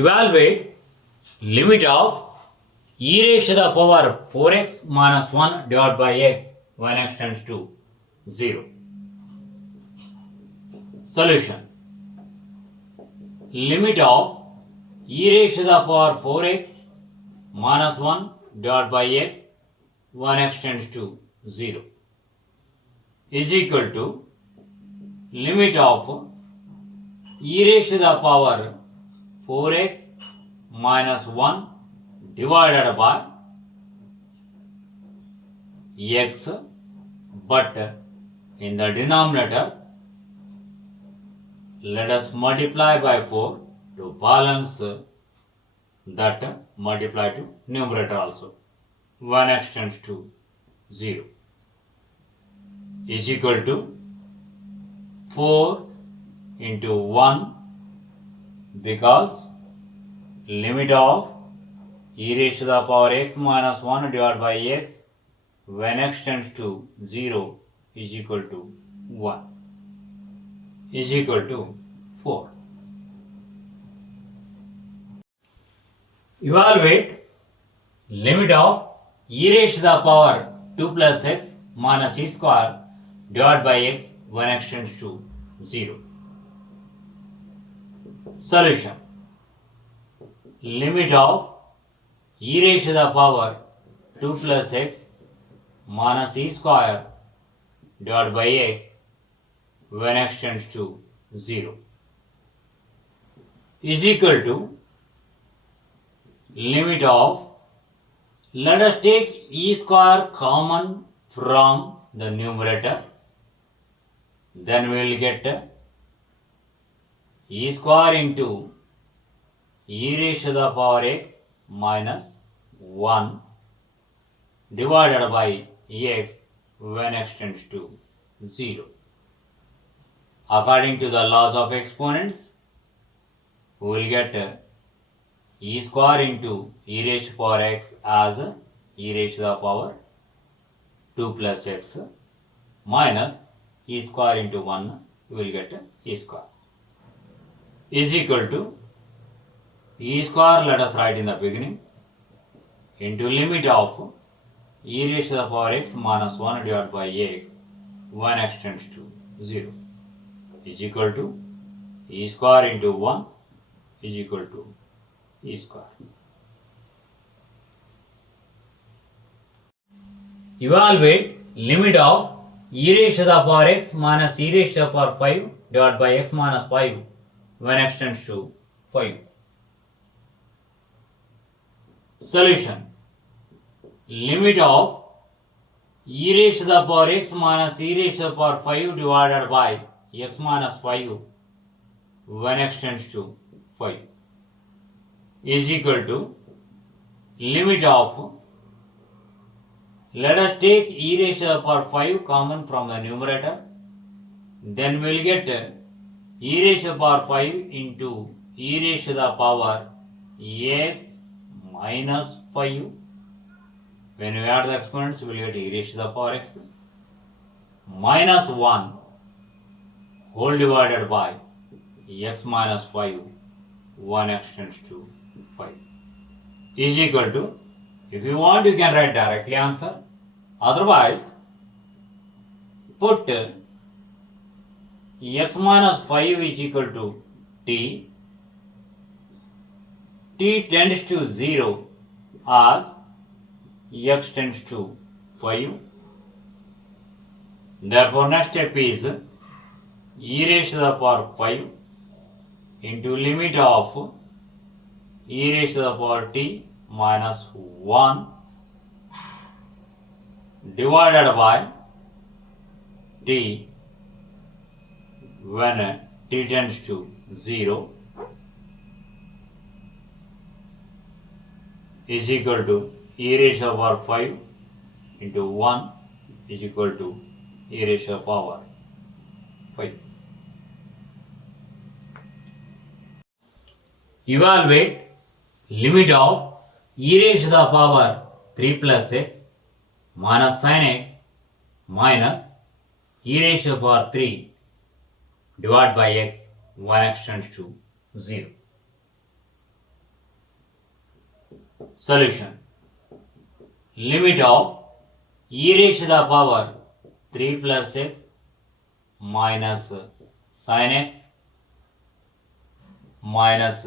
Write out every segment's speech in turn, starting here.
Evaluate limit of e raised to the power 4x minus 1 divided by x when x tends to 0. Solution. Limit of e raised to the power 4x minus 1 divided by x when x tends to 0 is equal to limit of e raised to the power 4x minus 1 divided by x, but in the denominator let us multiply by 4 to balance that multiply to numerator also. 1x tends to 0 is equal to 4 into 1, because limit of e raised to the power x minus 1 divided by x when x tends to 0 is equal to 1 is equal to 4. Evaluate limit of e raised to the power 2 plus x minus e square divided by x when x tends to 0. Solution. Limit of e raised to the power 2 plus x minus e square divided by x when x tends to 0 is equal to limit of, let us take e square common from the numerator, then we will get e square into e raised to the power x minus 1 divided by x when x tends to 0. According to the laws of exponents, we will get e square into e raised to the power x as e raised to the power 2 plus x minus e square into 1, we will get e square is equal to e square, let us write in the beginning, into limit of e raised to the power x minus 1 divided by x when x tends to 0 is equal to e square into 1 is equal to e square. Evaluate limit of e raised to the power x minus e raised to the power 5 divided by x minus 5 when x tends to 5. Solution. Limit of e raised to the power x minus e raised to the power 5 divided by x minus 5 when x tends to 5 is equal to limit of, let us take e raised to the power 5 common from the numerator, then we will get e raised to the power 5 into e raised to the power x minus 5. When we add the exponents, we will get e raised to the power x minus 1 whole divided by x minus 5 when x tends to 5 is equal to, if you want you can write directly answer, otherwise put x minus 5 is equal to t tends to 0 as x tends to 5. Therefore next step is e raised to the power 5 into limit of e raised to the power t minus 1 divided by t when t tends to 0 is equal to e raised to the power 5 into 1 is equal to e raised to the power 5. Evaluate limit of e raised to the power 3 plus x minus sin x minus e raised to the power 3 divided by x when x tends to 0. Solution. Limit of e raised to the power 3 plus x minus sin x minus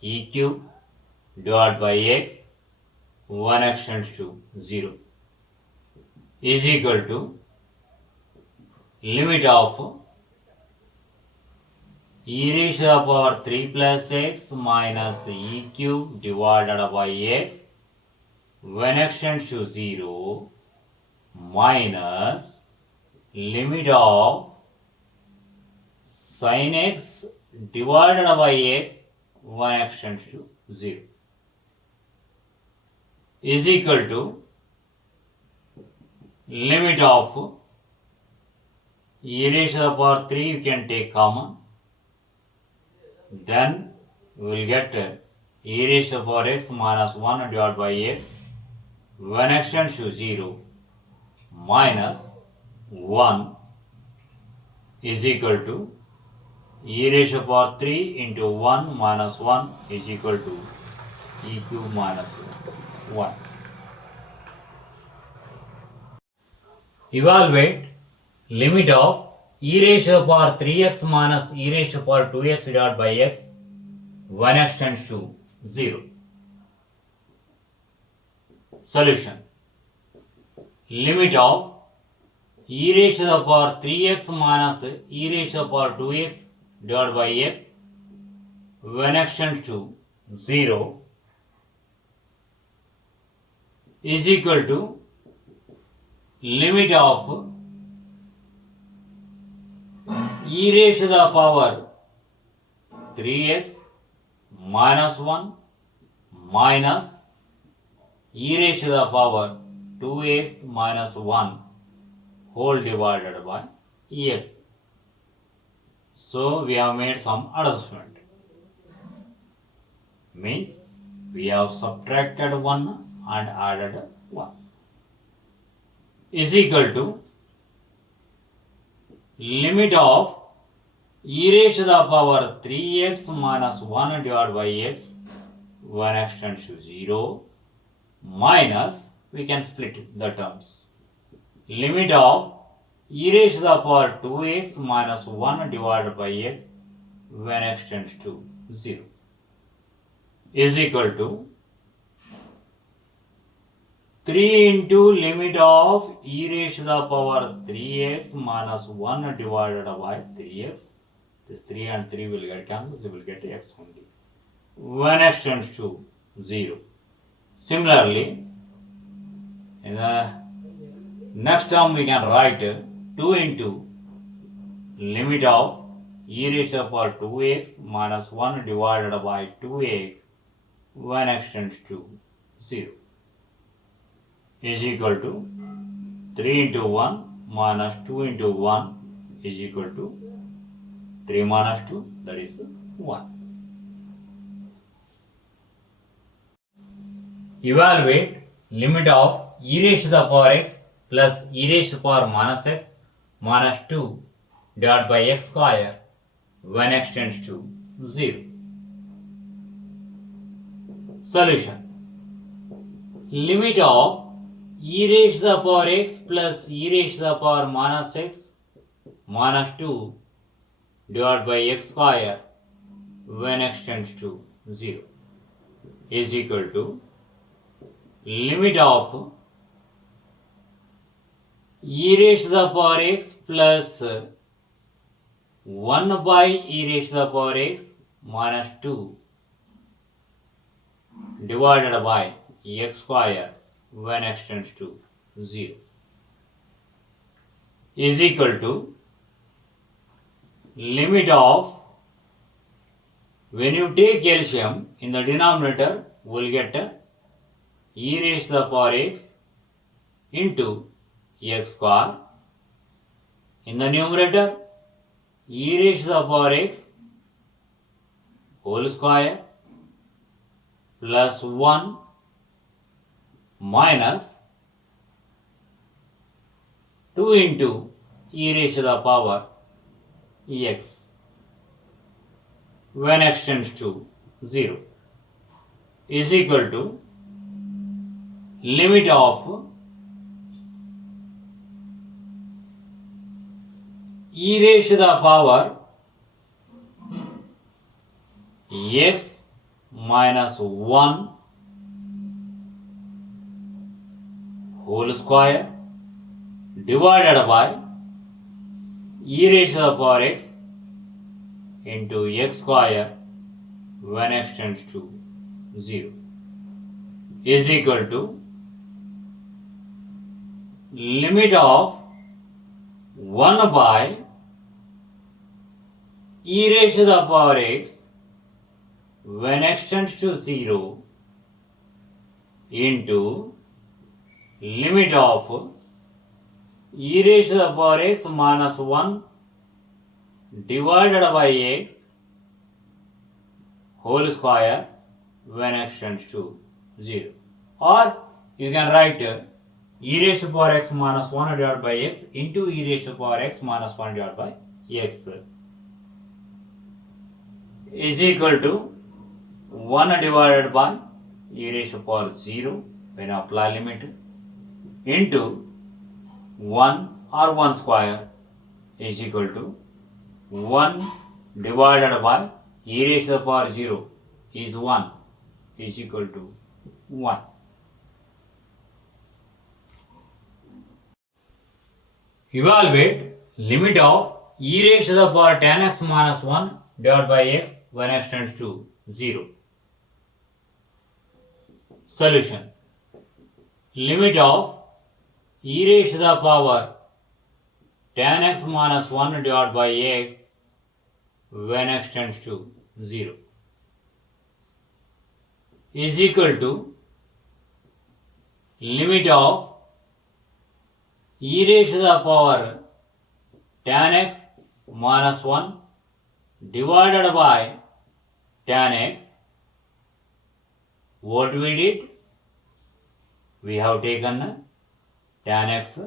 e cube divided by x 1x tends to 0 is equal to limit of e raised to the power 3 plus x minus e cube divided by x when x tends to 0 minus limit of sin x divided by x when x tends to 0 is equal to limit of e raised to the power 3 you can take common, then we will get e raised to the power x minus 1 divided by x when x tends to 0 minus 1 is equal to e raised to the power 3 into 1 minus 1 is equal to e cube minus 1. Evaluate limit of e raised to the power 3x minus e raised to the power 2x divided by x when x tends to 0. Solution. Limit of e raised to the power 3x minus e raised to the power 2x divided by x when x tends to 0 is equal to limit of e raised to the power 3x minus 1 minus e raised to the power 2x minus 1 whole divided by ex. So we have made some adjustment. Means we have subtracted 1 and added 1 is equal to limit of e raised to the power 3x minus 1 divided by x when x tends to 0 minus, we can split the terms, limit of e raised to the power 2x minus 1 divided by x when x tends to 0 is equal to 3 into limit of e raised to the power 3x minus 1 divided by 3x. This 3 and 3 will get cancelled, we will get x only when x tends to 0. Similarly, in the next term we can write 2 into limit of e raised to the power 2x minus 1 divided by 2x when x tends to 0 is equal to 3 into 1 minus 2 into 1 is equal to 3 minus 2, that is 1. Evaluate limit of e raised to the power x plus e raised to the power minus x minus 2 divided by x square when x tends to 0. Solution. Limit of e raised to the power x plus e raised to the power minus x minus 2 divided by x square when x tends to 0 is equal to limit of e raised to the power x plus 1 by e raised to the power x minus 2 divided by x square when x tends to 0 is equal to limit of, when you take LCM in the denominator we'll get e raised to the power x into x square, in the numerator e raised to the power x whole square plus 1 minus 2 into e raised to the power x when x tends to 0 is equal to limit of e raised to the power x minus 1 whole square divided by e raised to the power x into x square when x tends to 0 is equal to limit of 1 by e raised to the power x when x tends to 0 into limit of e raised to the power x minus 1 divided by x whole square when x tends to 0. Or you can write e raised to the power x minus 1 divided by x into e raised to the power x minus 1 divided by x is equal to 1 divided by e raised to the power 0 when apply limit into 1 or 1 square is equal to 1 divided by e raised to the power 0 is 1 is equal to 1. Evaluate limit of e raised to the power tan x minus 1 divided by x when x tends to 0. Solution. Limit of e raised to the power tan x minus 1 divided by x when x tends to 0 is equal to limit of e raised to the power tan x minus 1 divided by tan x. What we did? We have taken tan x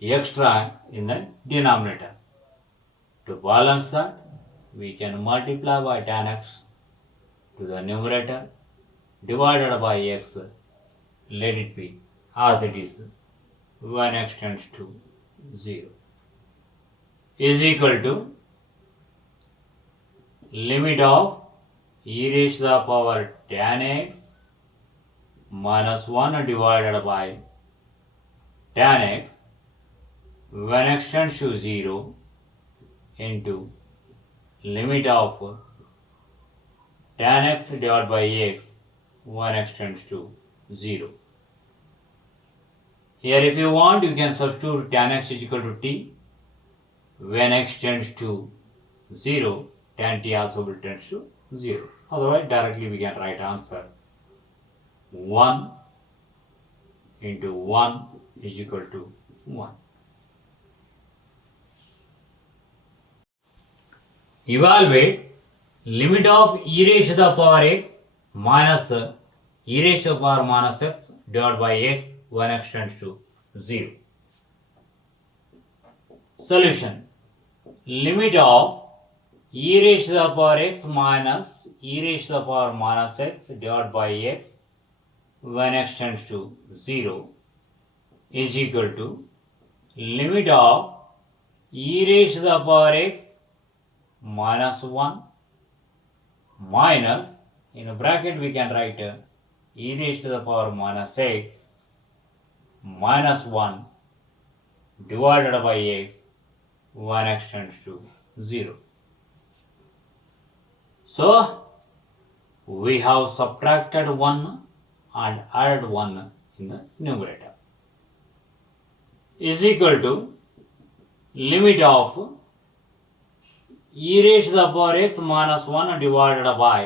extra in the denominator. To balance that, we can multiply by tan x to the numerator divided by x. Let it be as it is when x tends to 0 is equal to limit of e raised to the power tan x minus 1 divided by tan x when x tends to 0 into limit of tan x divided by x when x tends to 0. Here if you want, you can substitute tan x is equal to t. When x tends to 0, tan t also will tend to 0. Otherwise, directly we can write answer 1 into 1 is equal to 1. Evaluate limit of e raised to the power x minus e raised to the power minus x divided by x when x tends to 0. Solution. Limit of e raised to the power x minus e raised to the power minus x divided by x when x tends to 0 is equal to limit of e raised to the power x minus 1 minus, in a bracket we can write e raised to the power minus x minus 1 divided by x when x tends to 0. So, we have subtracted 1 and added 1 in the numerator is equal to limit of e raised to the power x minus 1 divided by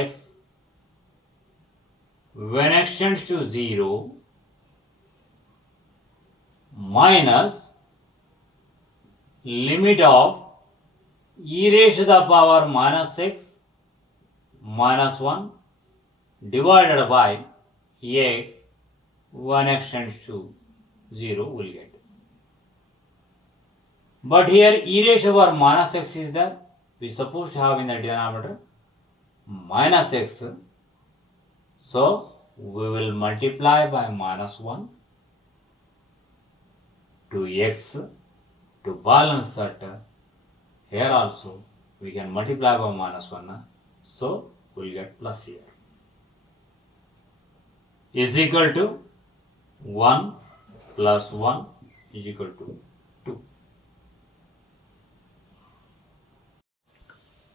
x when x tends to 0 minus limit of e raised to the power minus x minus 1 divided by x when x tends to 0 will get. But here e raised to the power minus x is there. We supposed to have in the denominator minus x. So we will multiply by minus 1 to x to balance that. Here also we can multiply by minus 1. So we'll get plus here. Is equal to 1 plus 1 is equal to 2.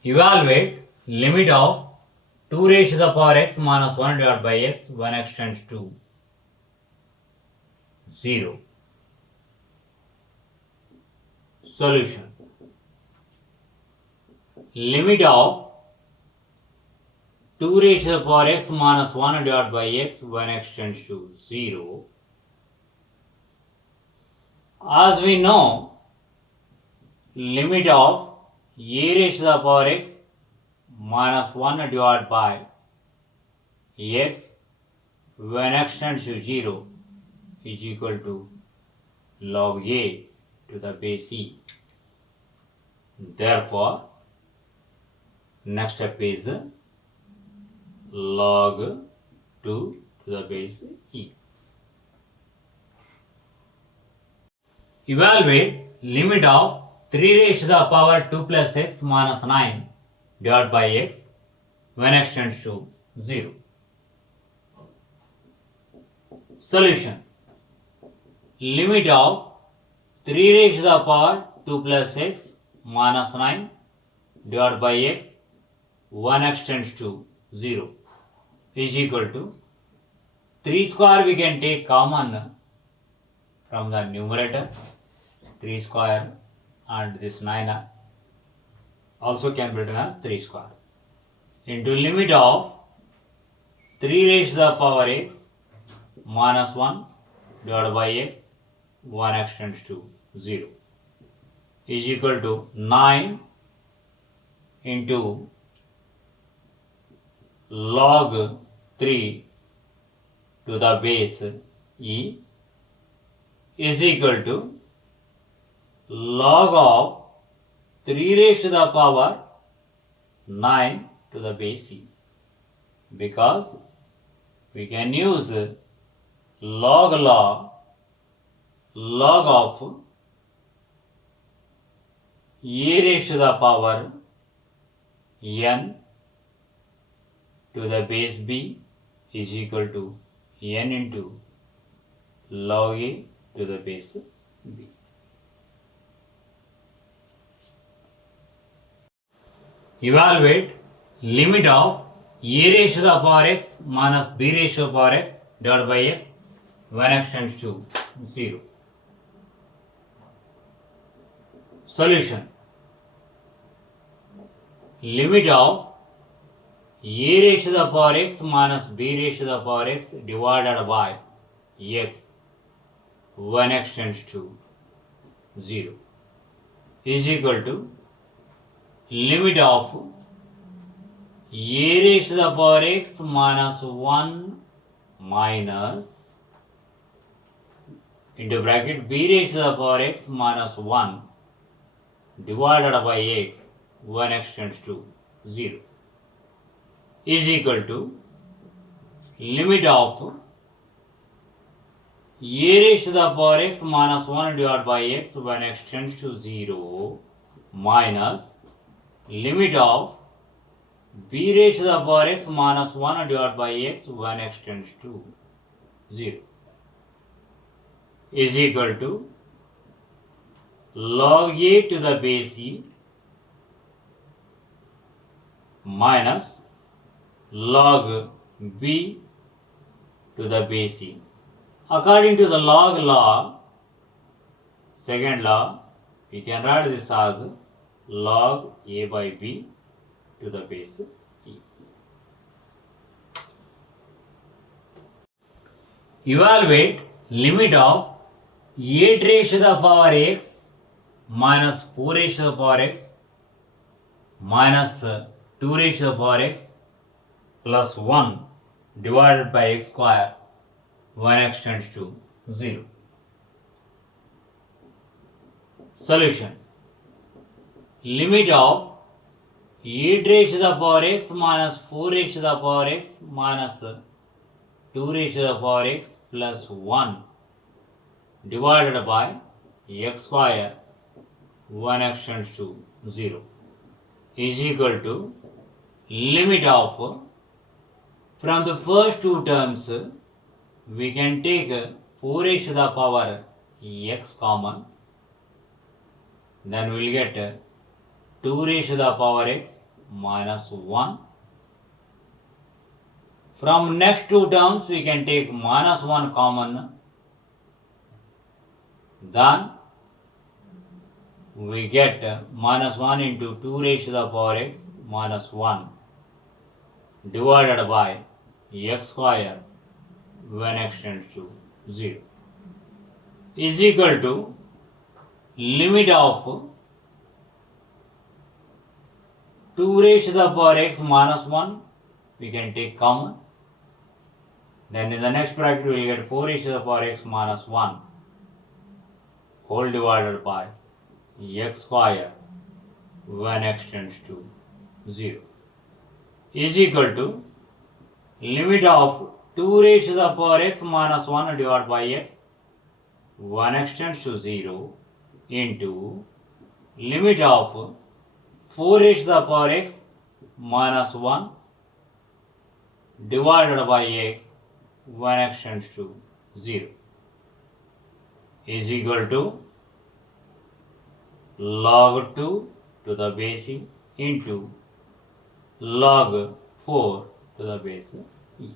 Evaluate limit of 2 raised to the power x minus 1 divided by x when x tends to 0. Solution. Limit of 2 raised to the power x minus 1 divided by x when x tends to 0. As we know, limit of a raised to the power x minus 1 divided by x when x tends to 0 is equal to log a to the base e. Therefore, next step is log 2 to the base e. Evaluate limit of 3 raised to the power 2 plus x minus 9 divided by x when x tends to 0. Solution. Limit of 3 raised to the power 2 plus x minus 9 divided by x when x tends to 0 is equal to 3 square we can take common from the numerator, 3 square, and this 9 also can be written as 3 square into limit of 3 raised to the power x minus 1 divided by x when x tends to 0 is equal to 9 into log 3 to the base e is equal to log of 3 raised to the power 9 to the base e, because we can use log of e raised to the power n to the base b is equal to n into log a to the base b. Evaluate limit of a raised to the power x minus b raised to the power x divided by x when x tends to 0. Solution. Limit of a raised to the power x minus b raised to the power x divided by x when x tends to 0 is equal to limit of a raised to the power x minus 1 minus into bracket b raised to the power x minus 1 divided by x when x tends to 0 is equal to limit of a raised to the power x minus 1 divided by x when x tends to 0 minus limit of b raised to the power x minus 1 divided by x when x tends to 0 is equal to log a to the base e minus log b to the base e. According to the log law, second law, we can write this as log a by b to the base e. Evaluate limit of 8 raised to the power x minus 4 raised to the power x minus 2 raised to the power x plus 1 divided by x square when x tends to 0. Solution. Limit of 8 raised to the power x minus 4 raised to the power x minus 2 raised to the power x plus 1 divided by x square 1x tends to 0 is equal to limit of, from the first two terms we can take 4 raised to the power x common, then we'll get 2 raised to the power x minus 1. From next two terms we can take minus 1 common, then we get minus 1 into 2 raised to the power x minus 1 divided by x square when x tends to 0 is equal to limit of 2 raised to the power x minus 1 we can take common, then in the next bracket we will get 4 raised to the power x minus 1 whole divided by x square when x tends to 0 is equal to limit of 2 raised to the power x minus 1 divided by x when x tends to 0 into limit of 4 raised to the power x minus 1 divided by x when x tends to 0 is equal to log 2 to the base e into log 4 to the base e.